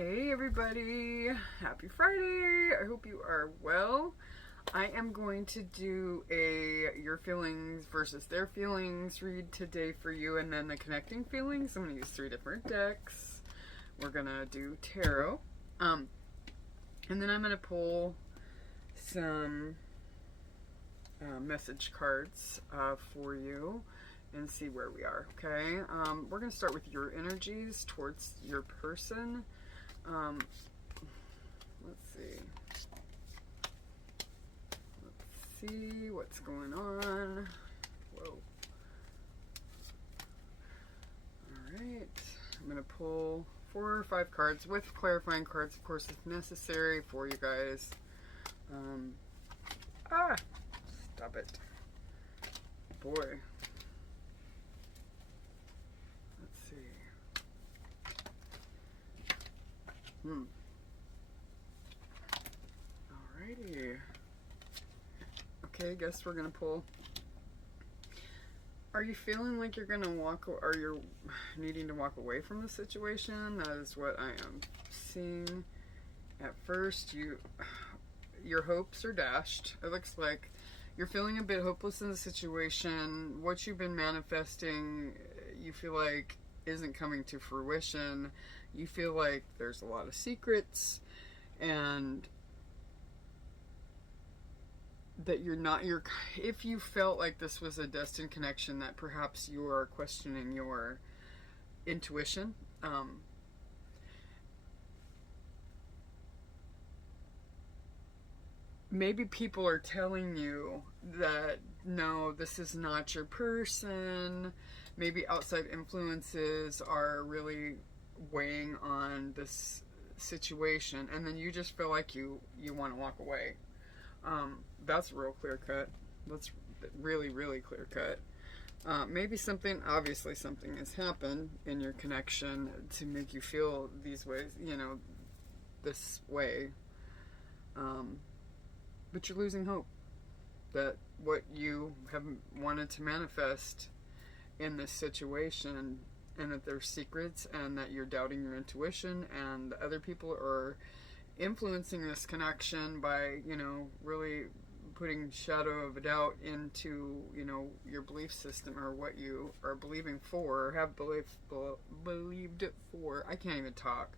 Hey everybody, happy Friday. I hope you are well. I am going to do a your feelings versus their feelings read today for you, and then the connecting feelings. I'm going to use 3 different decks. We're going to do tarot. And then I'm going to pull some message cards for you and see where we are, okay? We're going to start with your energies towards your person. Let's see what's going on. Whoa. Alright, I'm going to pull 4 or 5 cards with clarifying cards, of course, if necessary for you guys. Stop it. Boy. Alrighty. Okay, guess we're gonna pull. Are you feeling like you're gonna or you're needing to walk away from the situation? That is what I am seeing. At first, your hopes are dashed. It looks like you're feeling a bit hopeless in the situation. What you've been manifesting, you feel like isn't coming to fruition. You feel like there's a lot of secrets, and that if you felt like this was a destined connection, that perhaps you are questioning your intuition. Maybe people are telling you that no, this is not your person. Maybe outside influences are really weighing on this situation, and then you just feel like you want to walk away. That's real clear cut. That's really, really clear cut. Maybe obviously something has happened in your connection to make you feel these ways, this way. But you're losing hope that what you have wanted to manifest in this situation, and that there's secrets, and that you're doubting your intuition, and other people are influencing this connection by, really putting shadow of a doubt into, your belief system, or what you are believing for, or have believed it for. I can't even talk.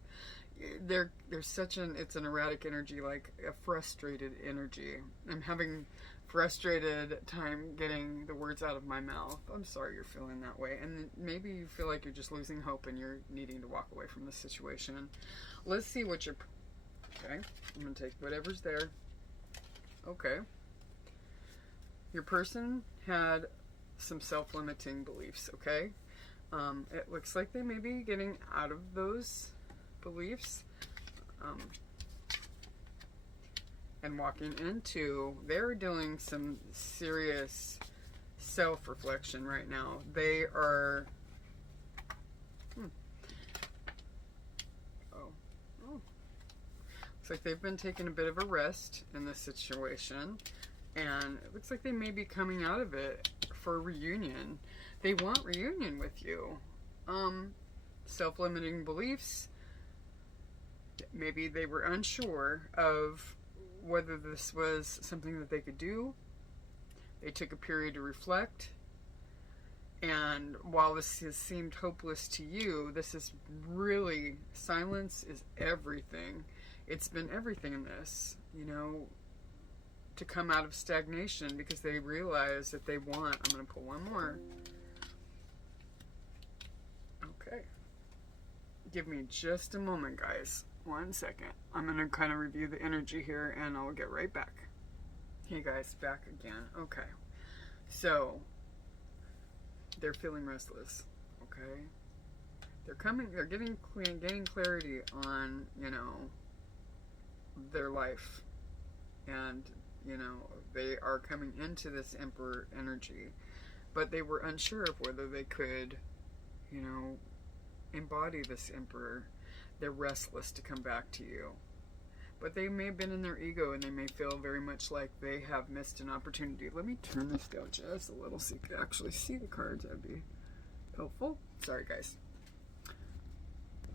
There's it's an erratic energy, like a frustrated energy. I'm having frustrated time getting the words out of my mouth. I'm sorry you're feeling that way. And maybe you feel like you're just losing hope and you're needing to walk away from the situation. Let's see what you're... Okay, I'm going to take whatever's there. Okay. Your person had some self-limiting beliefs, okay? It looks like they may be getting out of those beliefs and walking into, they're doing some serious self-reflection right now. They are looks like they've been taking a bit of a rest in this situation, and it looks like they may be coming out of it for a reunion. They want reunion with you. Self-limiting beliefs. Maybe they were unsure of whether this was something that they could do. They took a period to reflect. And while this has seemed hopeless to you, this is really, silence is everything. It's been everything in this, to come out of stagnation, because they realize that they want... I'm going to pull one more. Okay. Give me just a moment, guys. 1 second. I'm going to kind of review the energy here, and I'll get right back. Hey guys, back again. Okay. So, they're feeling restless. Okay. They're getting clarity on, their life. And, they are coming into this Emperor energy. But they were unsure of whether they could, embody this Emperor. They're restless to come back to you. But they may have been in their ego, and they may feel very much like they have missed an opportunity. Let me turn this down just a little so you can actually see the cards. That'd be helpful. Sorry, guys.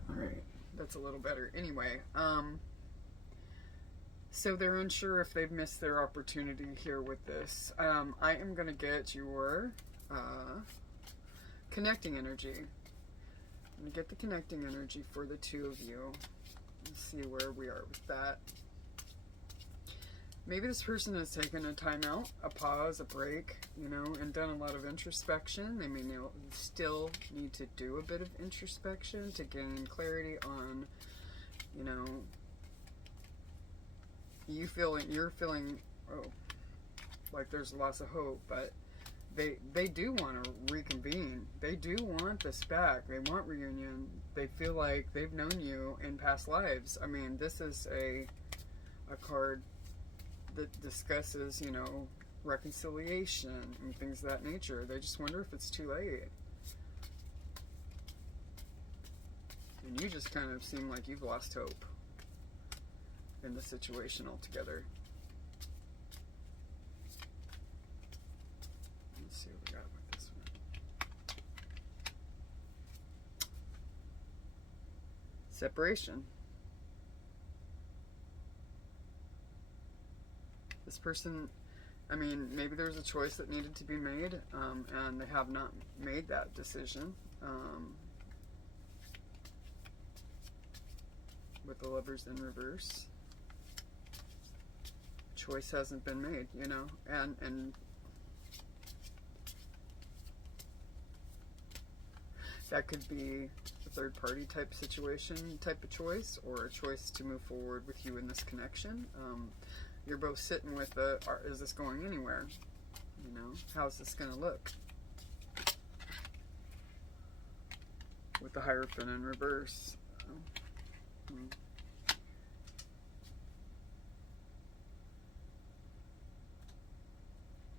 Alright. that's a little better. Anyway, so they're unsure if they've missed their opportunity here with this. I am going to get your connecting energy. I'm going to get the connecting energy for the two of you. Let's see where we are with that. Maybe this person has taken a time out, a pause, a break, you know, and done a lot of introspection. They may still need to do a bit of introspection to gain clarity on, you know, you're feeling, oh, like there's lots of hope, but they do want to reconvene. They do want this back. They want reunion. They feel like they've known you in past lives. I mean, this is a card that discusses, you know, reconciliation and things of that nature. They just wonder if it's too late. And you just kind of seem like you've lost hope in the situation altogether. Let's see what we got with this one. Separation. This person, I mean, maybe there's a choice that needed to be made, and they have not made that decision. With the Lovers in reverse. Choice hasn't been made, you know, and that could be a third party type situation, type of choice, or a choice to move forward with you in this connection. You're both sitting with is this going anywhere? You know, how's this going to look? With the Hierophant in reverse.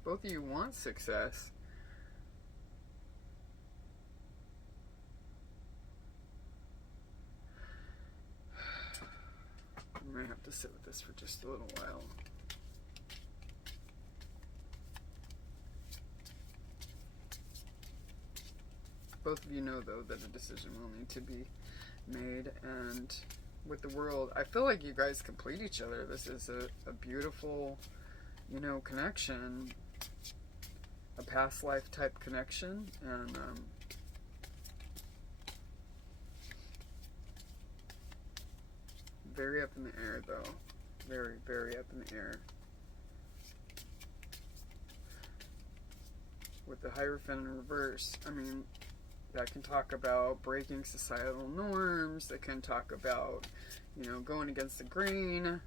Both of you want success. I may have to sit with this for just a little while. Both of you know, though, that a decision will need to be made, and with the World, I feel like you guys complete each other. This is a beautiful, you know, connection, a past life type connection, and very up in the air, though. Very, very up in the air. With the Hierophant in reverse, I mean, that can talk about breaking societal norms. That can talk about, you know, going against the grain.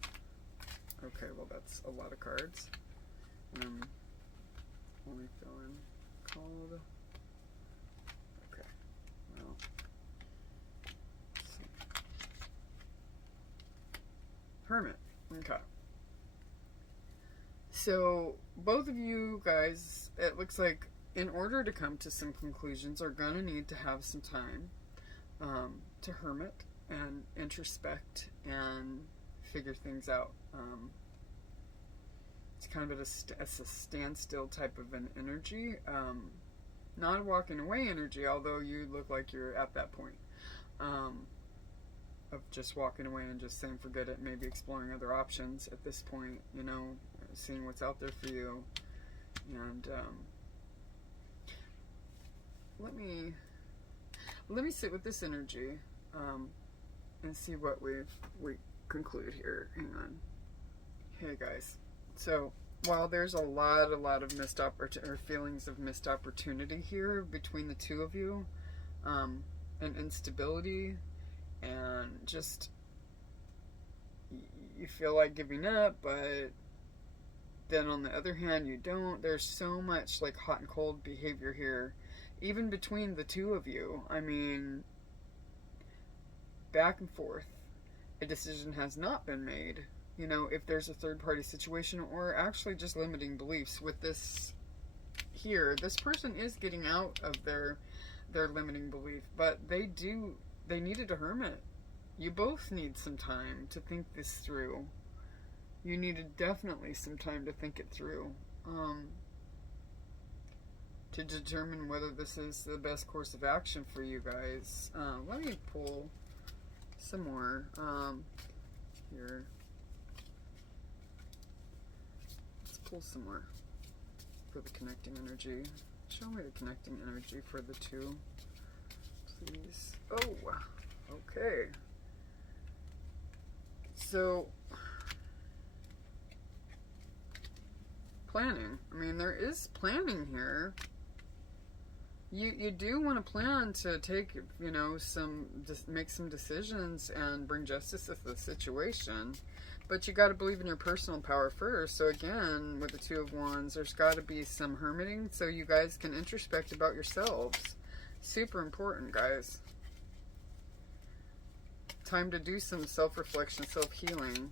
Okay, well, that's a lot of cards. Only feeling called. Okay, well, let's see. Hermit. Okay. So, both of you guys, it looks like, in order to come to some conclusions, are going to need to have some time to hermit and introspect and figure things out. It's kind of a standstill type of an energy. Not a walking away energy, although you look like you're at that point of just walking away and just saying forget it, maybe exploring other options at this point, you know, seeing what's out there for you. And let me sit with this energy and see what we conclude here. Hang on. Hey guys, so while there's a lot of missed feelings of missed opportunity here between the two of you, and instability, and just you feel like giving up, but then on the other hand you don't. There's so much like hot and cold behavior here, even between the two of you. I mean, back and forth. A decision has not been made. You know, if there's a third party situation, or actually just limiting beliefs with this here, this person is getting out of their limiting belief, but they needed a hermit. You both need some time to think this through. You needed definitely some time to think it through, to determine whether this is the best course of action for you guys. Let me pull some more. Here. Let's pull some more for the connecting energy. Show me the connecting energy for the two, please. Oh, okay. So, planning. I mean, there is planning here. You do want to plan to take, you know, make some decisions and bring justice to the situation. But you got to believe in your personal power first. So again, with the Two of Wands, there's got to be some hermiting so you guys can introspect about yourselves. Super important, guys. Time to do some self-reflection, self-healing.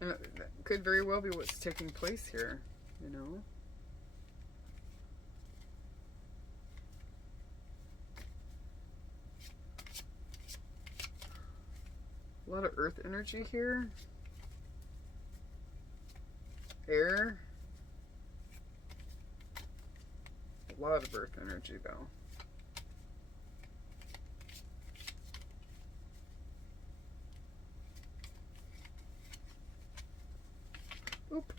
And it could very well be what's taking place here, you know. A lot of earth energy here. Air. A lot of earth energy, though. Oop.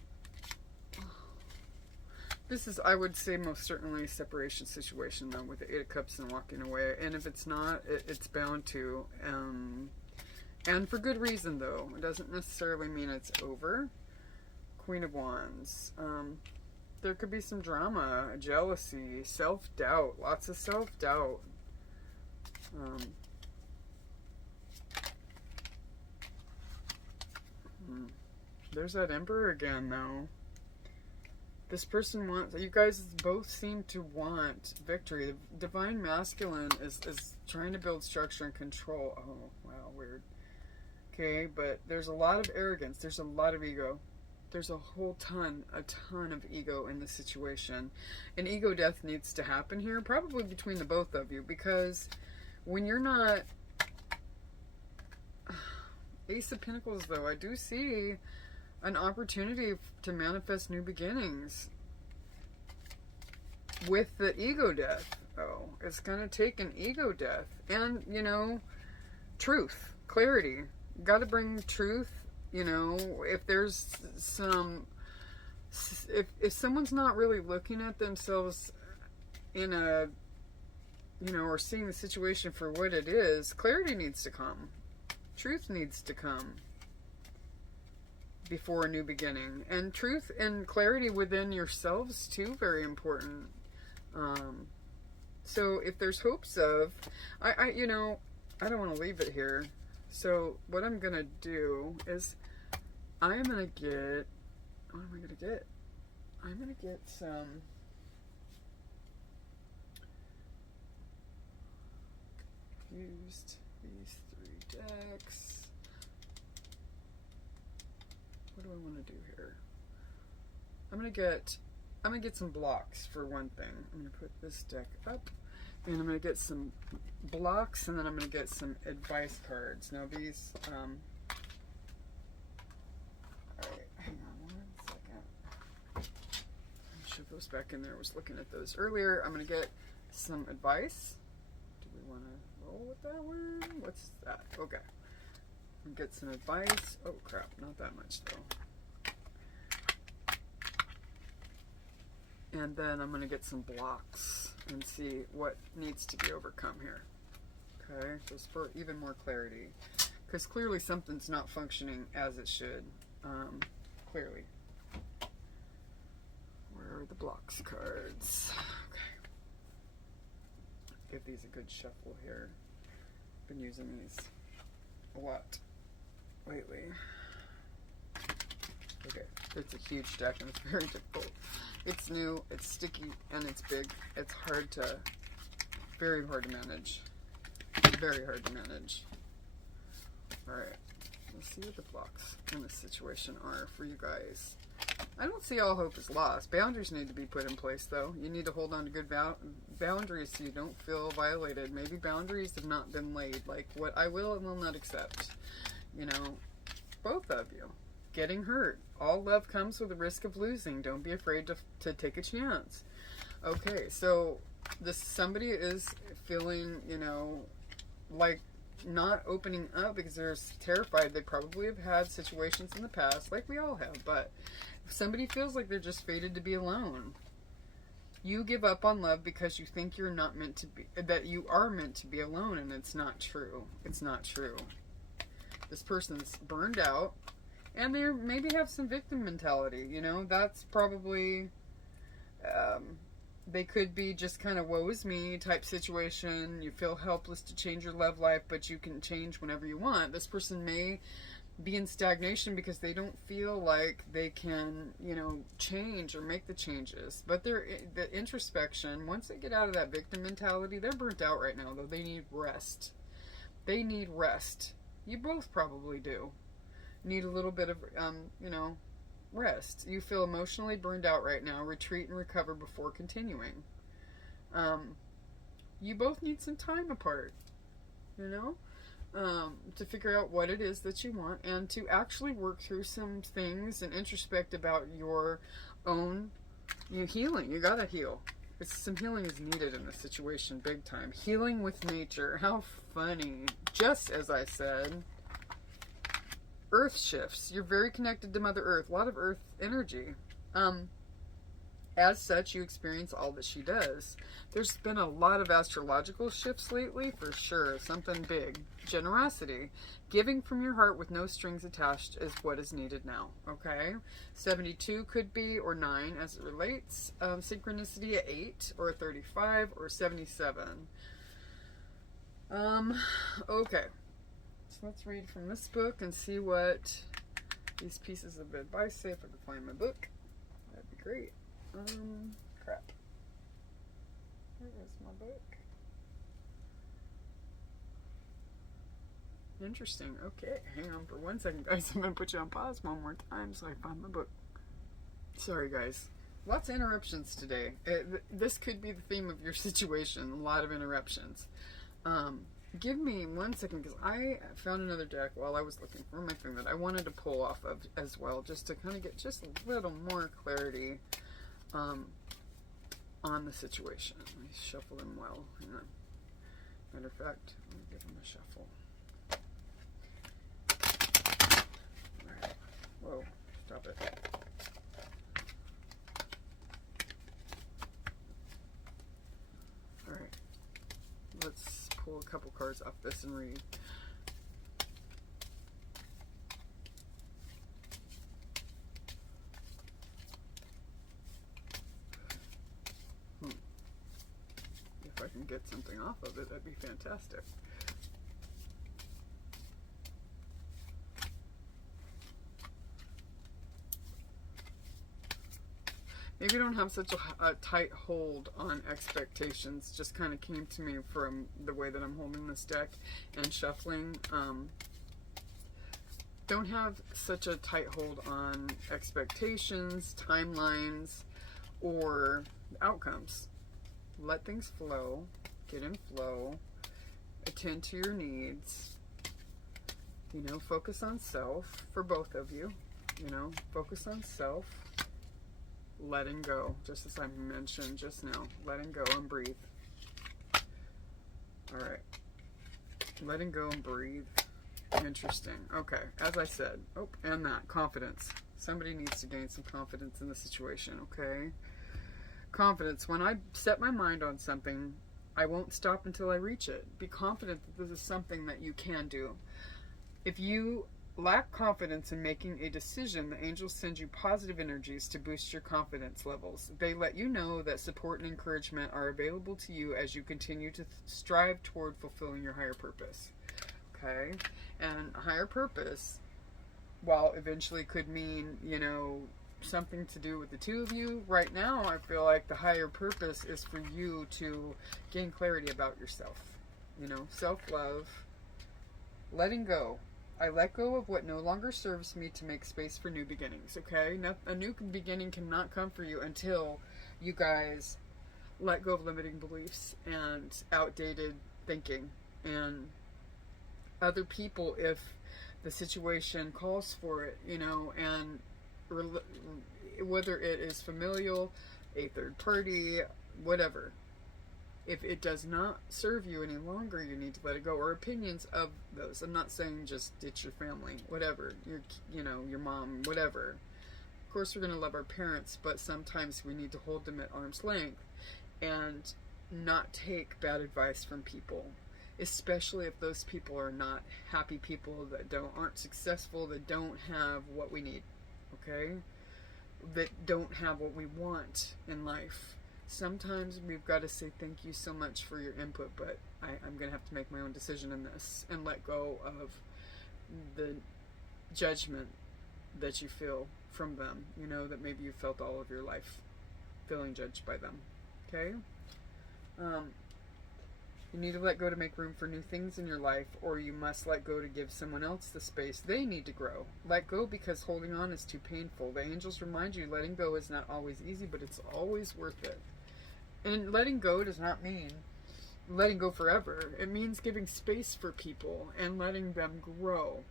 This is, I would say, most certainly a separation situation, though, with the Eight of Cups and walking away. And if it's not, it's bound to. And for good reason, though. It doesn't necessarily mean it's over. Queen of Wands. There could be some drama, jealousy, self-doubt. Lots of self-doubt. There's that Emperor again, though. This person wants... You guys both seem to want victory. The Divine Masculine is trying to build structure and control. Oh, wow, weird. Okay, but there's a lot of arrogance. There's a lot of ego. There's a ton of ego in this situation. An ego death needs to happen here, probably between the both of you, because when you're not... Ace of Pentacles, though, I do see an opportunity to manifest new beginnings with the ego death. Oh, it's going to take an ego death. And, you know, truth, clarity. Got to bring truth, you know, if there's some, if someone's not really looking at themselves in a, you know, or seeing the situation for what it is, clarity needs to come. Truth needs to come before a new beginning. And truth and clarity within yourselves, too, very important. So if there's hopes of, you know, I don't want to leave it here. So what I'm going to do is I'm going to get, what am I going to get? I'm going to get some used these 3 decks. What do I want to do here? I'm going to get some blocks for one thing. I'm going to put this deck up. And I'm going to get some blocks, and then I'm going to get some advice cards. Now these, alright, hang on 1 second. I should those back in there. I was looking at those earlier. I'm going to get some advice. Do we want to roll with that one? What's that? Okay. Get some advice. Oh crap, not that much though. And then I'm going to get some blocks and see what needs to be overcome here. Okay, just for even more clarity. Because clearly something's not functioning as it should. Clearly. Where are the blocks cards? Okay. Give these a good shuffle here. Been using these a lot lately. Okay, it's a huge deck and it's very difficult. It's new, it's sticky, and it's big. It's hard to, very hard to manage. Very hard to manage. Alright, let's see what the blocks in this situation are for you guys. I don't see all hope is lost. Boundaries need to be put in place, though. You need to hold on to good boundaries so you don't feel violated. Maybe boundaries have not been laid, like what I will and will not accept. You know, both of you. Getting hurt. All love comes with the risk of losing. Don't be afraid to take a chance. Okay, so somebody is feeling, you know, like not opening up because they're terrified. They probably have had situations in the past, like we all have, but if somebody feels like they're just fated to be alone, you give up on love because you think you're not meant to be, that you are meant to be alone, and it's not true. It's not true. This person's burned out, and they maybe have some victim mentality, you know, that's probably, they could be just kind of woe is me type situation. You feel helpless to change your love life, but you can change whenever you want. This person may be in stagnation because they don't feel like they can, you know, change or make the changes. But they're, the introspection, once they get out of that victim mentality, they're burnt out right now, though. They need rest. They need rest. You both probably do. Need a little bit of, you know, rest. You feel emotionally burned out right now. Retreat and recover before continuing. You both need some time apart, you know, to figure out what it is that you want and to actually work through some things and introspect about your own, you know, healing. You gotta heal. Some healing is needed in this situation, big time. Healing with nature. How funny. Just as I said. Earth shifts. You're very connected to Mother Earth. A lot of Earth energy. As such, you experience all that she does. There's been a lot of astrological shifts lately, for sure. Something big. Generosity. Giving from your heart with no strings attached is what is needed now. Okay? 72 could be, or 9 as it relates. Synchronicity at 8, or 35, or 77. Okay. So let's read from this book and see what these pieces of advice say. If I can find my book, that'd be great. Crap. Where is my book? Interesting. Okay, hang on for 1 second, guys. I'm gonna put you on pause one more time so I can find my book. Sorry, guys. Lots of interruptions today. This could be the theme of your situation. A lot of interruptions. Give me 1 second, because I found another deck while I was looking for my thing that I wanted to pull off of as well, just to kind of get just a little more clarity on the situation. Let me shuffle them well. Hang on. Matter of fact, let me give them a shuffle. Alright. Whoa. Stop it. Alright. Let's pull a couple cards off this and read. If I can get something off of it, that'd be fantastic. Maybe I don't have such a tight hold on expectations. Just kind of came to me from the way that I'm holding this deck and shuffling. Don't have such a tight hold on expectations, timelines, or outcomes. Let things flow. Get in flow. Attend to your needs. You know, focus on self for both of you. You know, focus on self. Letting go, just as I mentioned just now. Letting go and breathe. Alright. Letting go and breathe. Interesting. Okay, as I said. Oh, and that. Confidence. Somebody needs to gain some confidence in the situation, okay? Confidence. When I set my mind on something, I won't stop until I reach it. Be confident that this is something that you can do. If you lack confidence in making a decision, the angels send you positive energies to boost your confidence levels. They let you know that support and encouragement are available to you as you continue to strive toward fulfilling your higher purpose. Okay? And higher purpose, while eventually could mean, you know, something to do with the two of you, right now I feel like the higher purpose is for you to gain clarity about yourself. You know, self-love, letting go. I let go of what no longer serves me to make space for new beginnings, okay? A new beginning cannot come for you until you guys let go of limiting beliefs and outdated thinking and other people if the situation calls for it, you know, and whether it is familial, a third party, whatever. If it does not serve you any longer, you need to let it go. Or opinions of those. I'm not saying just ditch your family, whatever. Your mom, whatever. Of course, we're going to love our parents, but sometimes we need to hold them at arm's length and not take bad advice from people, especially if those people are not happy people, that aren't successful, that don't have what we need, okay? That don't have what we want in life. Sometimes we've got to say thank you so much for your input, but I'm going to have to make my own decision in this and let go of the judgment that you feel from them, that maybe you felt all of your life feeling judged by them, okay? You need to let go to make room for new things in your life, or you must let go to give someone else the space they need to grow. Let go because holding on is too painful. The angels remind you letting go is not always easy, but it's always worth it. And letting go does not mean letting go forever. It means giving space for people and letting them grow.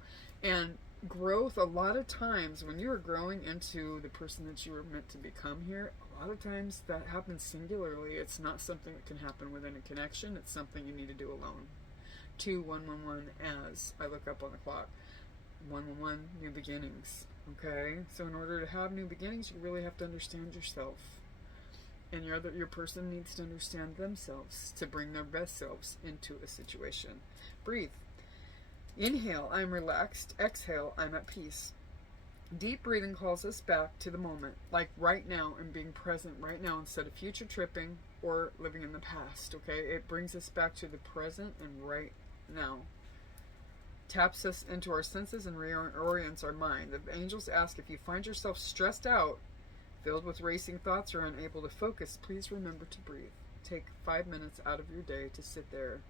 And growth, a lot of times, when you are growing into the person that you were meant to become here, a lot of times that happens singularly. It's not something that can happen within a connection. It's something you need to do alone. 2111 as I look up on the clock. 111, new beginnings. Okay? So in order to have new beginnings, you really have to understand yourself. And your person needs to understand themselves to bring their best selves into a situation. Breathe. Inhale, I'm relaxed. Exhale, I'm at peace. Deep breathing calls us back to the moment, like right now, and being present right now instead of future tripping or living in the past, okay? It brings us back to the present and right now. Taps us into our senses and reorients our mind. The angels ask, if you find yourself stressed out, filled with racing thoughts, or unable to focus, please remember to breathe. Take 5 minutes out of your day to sit there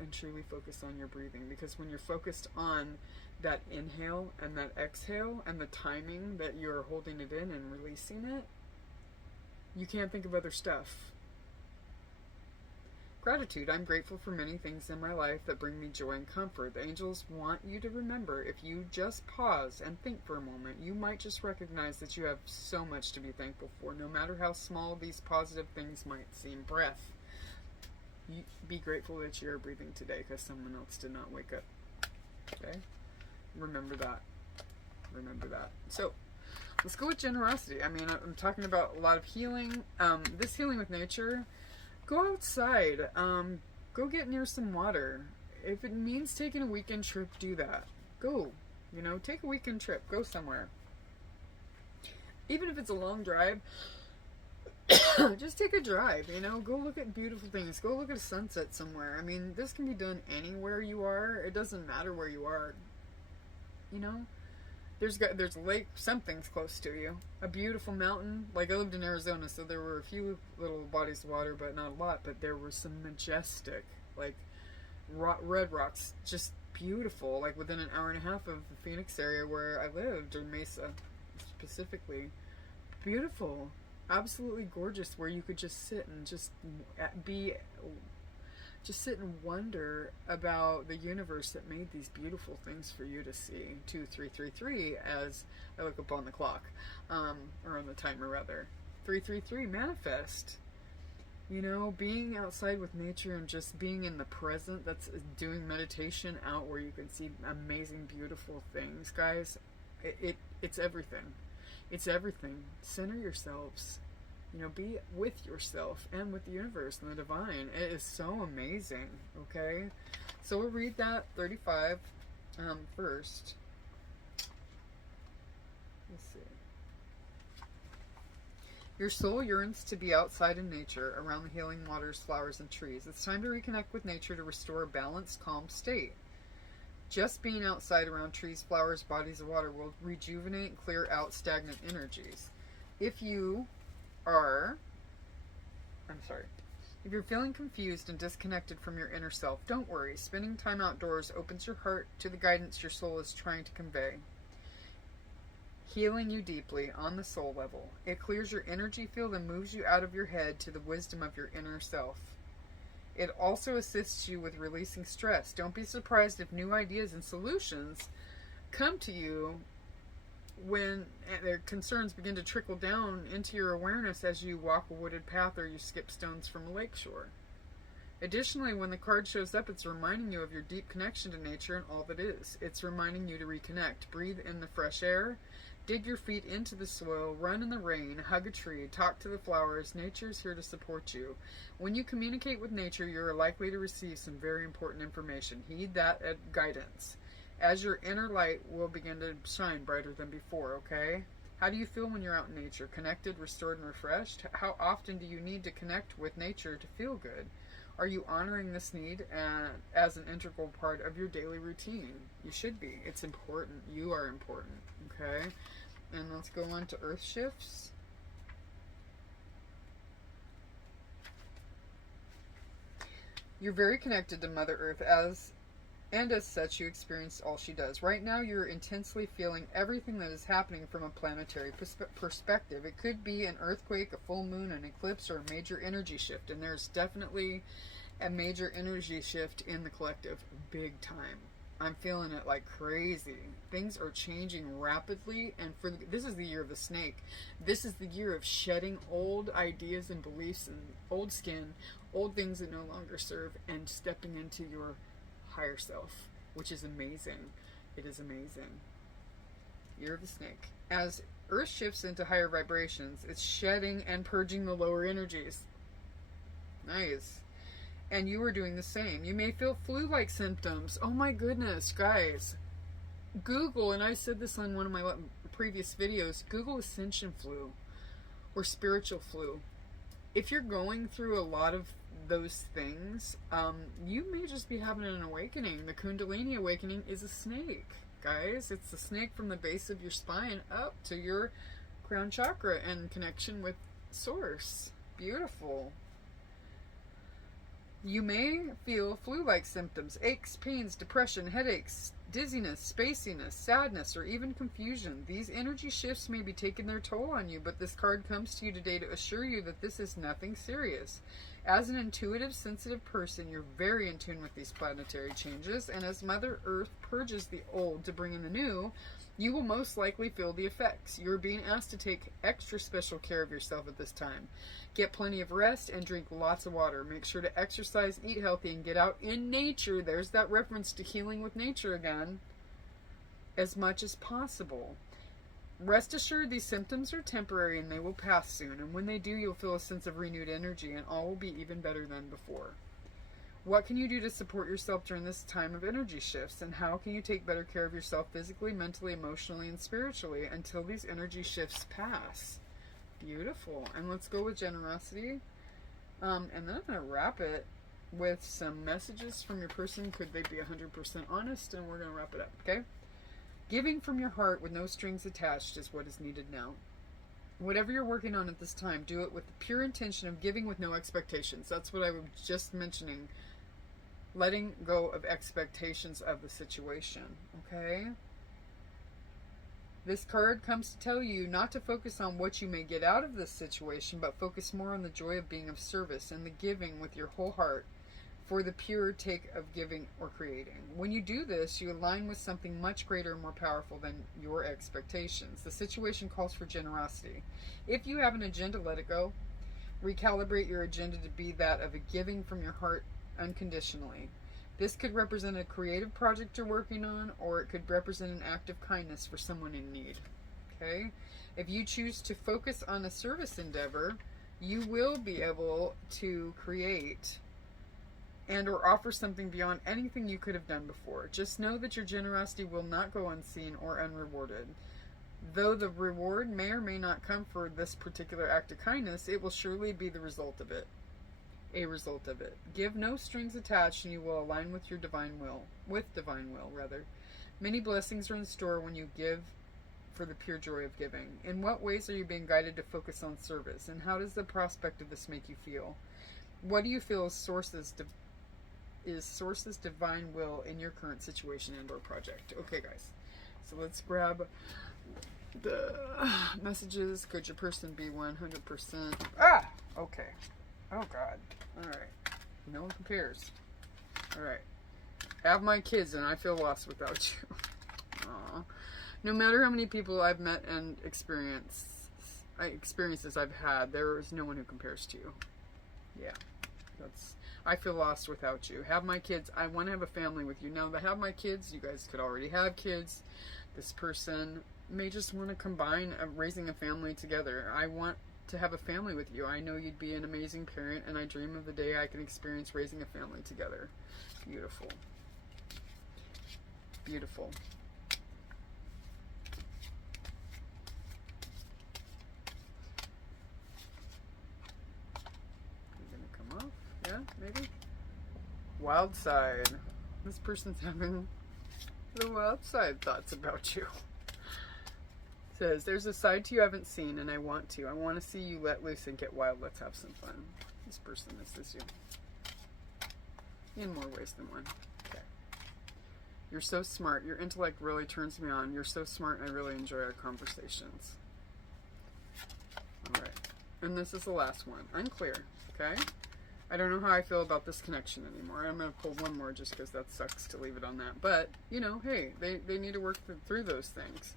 and truly focus on your breathing, because when you're focused on that inhale and that exhale and the timing that you're holding it in and releasing it, you can't think of other stuff. Gratitude. I'm grateful for many things in my life that bring me joy and comfort. The angels want you to remember, if you just pause and think for a moment, you might just recognize that you have so much to be thankful for, no matter how small these positive things might seem. Breath. Be grateful that you're breathing today because someone else did not wake up. Okay? Remember that. Remember that. So, let's go with generosity. I mean, I'm talking about a lot of healing. This healing with nature, go outside. Go get near some water. If it means taking a weekend trip, do that. Go. Take a weekend trip. Go somewhere. Even if it's a long drive, just take a drive, go look at beautiful things. Go look at a sunset somewhere. I mean, this can be done anywhere you are. It doesn't matter where you are. There's a lake, something's close to you. A beautiful mountain. Like, I lived in Arizona, so there were a few little bodies of water, but not a lot. But there were some majestic, like, red rocks, just beautiful. Like, within an hour and a half of the Phoenix area where I lived, or Mesa specifically. Beautiful. Absolutely gorgeous, where you could just sit and just sit and wonder about the universe that made these beautiful things for you to see. 2333 as I look up on the clock, or on the timer rather. 333, manifest. Being outside with nature and just being in the present, that's doing meditation out where you can see amazing, beautiful things. Guys, it's everything. It's everything. Center yourselves. Be with yourself and with the universe and the divine. It is so amazing. Okay? So we'll read that 35 first. Let's see. Your soul yearns to be outside in nature, around the healing waters, flowers, and trees. It's time to reconnect with nature to restore a balanced, calm state. Just being outside around trees, flowers, bodies of water will rejuvenate and clear out stagnant energies. If you're feeling confused and disconnected from your inner self, don't worry. Spending time outdoors opens your heart to the guidance your soul is trying to convey, healing you deeply on the soul level. It clears your energy field and moves you out of your head to the wisdom of your inner self. It also assists you with releasing stress. Don't be surprised if new ideas and solutions come to you when the concerns begin to trickle down into your awareness as you walk a wooded path or you skip stones from a lakeshore. Additionally, when the card shows up, it's reminding you of your deep connection to nature and all that is. It's reminding you to reconnect. Breathe in the fresh air. Dig your feet into the soil. Run in the rain. Hug a tree. Talk to the flowers. Nature's here to support you. When you communicate with nature, you're likely to receive some very important information. Heed that guidance, as your inner light will begin to shine brighter than before, okay? How do you feel when you're out in nature? Connected, restored, and refreshed? How often do you need to connect with nature to feel good? Are you honoring this need as an integral part of your daily routine? You should be. It's important. You are important, okay? And let's go on to earth shifts. You're very connected to Mother Earth as such you experience all she does. Right now you're intensely feeling everything that is happening from a planetary perspective. It could be an earthquake, a full moon, an eclipse, or a major energy shift. And there's definitely a major energy shift in the collective. Big time. I'm feeling it like crazy. Things are changing rapidly, and this is the year of the snake. This is the year of shedding old ideas and beliefs and old skin, old things that no longer serve, and stepping into your higher self, which is amazing. It is amazing. Year of the snake. As Earth shifts into higher vibrations, it's shedding and purging the lower energies. Nice. And you are doing the same. You may feel flu-like symptoms. Oh my goodness, guys. Google, and I said this on one of my previous videos, Google Ascension flu or spiritual flu. If you're going through a lot of those things, you may just be having an awakening. The Kundalini awakening is a snake, guys. It's the snake from the base of your spine up to your crown chakra and connection with Source. Beautiful. You may feel flu-like symptoms, aches, pains, depression, headaches, dizziness, spaciness, sadness, or even confusion. These energy shifts may be taking their toll on you, but this card comes to you today to assure you that this is nothing serious. As an intuitive, sensitive person, you're very in tune with these planetary changes, and as Mother Earth purges the old to bring in the new, you will most likely feel the effects. You're being asked to take extra special care of yourself at this time. Get plenty of rest and drink lots of water. Make sure to exercise, eat healthy, and get out in nature. There's that reference to healing with nature again. As much as possible. Rest assured these symptoms are temporary and they will pass soon. And when they do, you'll feel a sense of renewed energy and all will be even better than before. What can you do to support yourself during this time of energy shifts? And how can you take better care of yourself physically, mentally, emotionally, and spiritually until these energy shifts pass? Beautiful. And let's go with generosity. And then I'm going to wrap it with some messages from your person. Could they be 100% honest? And we're going to wrap it up, okay? Giving from your heart with no strings attached is what is needed now. Whatever you're working on at this time, do it with the pure intention of giving with no expectations. That's what I was just mentioning. Letting go of expectations of the situation, okay? This card comes to tell you not to focus on what you may get out of this situation, but focus more on the joy of being of service and the giving with your whole heart for the pure take of giving or creating. When you do this, you align with something much greater and more powerful than your expectations. The situation calls for generosity. If you have an agenda, let it go. Recalibrate your agenda to be that of a giving from your heart unconditionally. This could represent a creative project you're working on, or it could represent an act of kindness for someone in need. Okay? If you choose to focus on a service endeavor, you will be able to create and or offer something beyond anything you could have done before. Just know that your generosity will not go unseen or unrewarded. Though the reward may or may not come for this particular act of kindness, it will surely be the result of it. A result of it. Give no strings attached and you will align with your divine will. Many blessings are in store when you give for the pure joy of giving. In what ways are you being guided to focus on service? And how does the prospect of this make you feel? What do you feel is Source's divine will in your current situation and or project? Okay, guys. So let's grab the messages. Could your person be 100%? Okay. Oh, God. Alright. No one compares. Alright. Have my kids and I feel lost without you. Aww. No matter how many people I've met and experiences I've had, there is no one who compares to you. Yeah, I feel lost without you. Have my kids. I want to have a family with you. Now that I have my kids, you guys could already have kids. This person may just want to combine raising a family together. I want to have a family with you. I know you'd be an amazing parent, and I dream of the day I can experience raising a family together. Beautiful. Beautiful. Yeah, maybe. Wild side. This person's having the wild side thoughts about you. Says, there's a side to you I haven't seen and I want to. I want to see you let loose and get wild. Let's have some fun. This person, this is you. In more ways than one. Okay. You're so smart. Your intellect really turns me on. You're so smart and I really enjoy our conversations. Alright. And this is the last one. Unclear. Okay? I don't know how I feel about this connection anymore. I'm going to pull one more just because that sucks to leave it on that. But, you know, hey, they need to work through those things.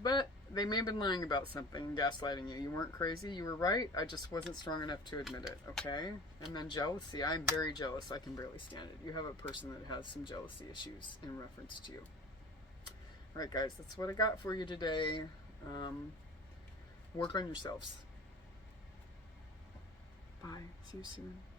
But they may have been lying about something and gaslighting you. You weren't crazy. You were right. I just wasn't strong enough to admit it, okay? And then jealousy. I'm very jealous. I can barely stand it. You have a person that has some jealousy issues in reference to you. Alright, guys, that's what I got for you today. Work on yourselves. Bye. See you soon.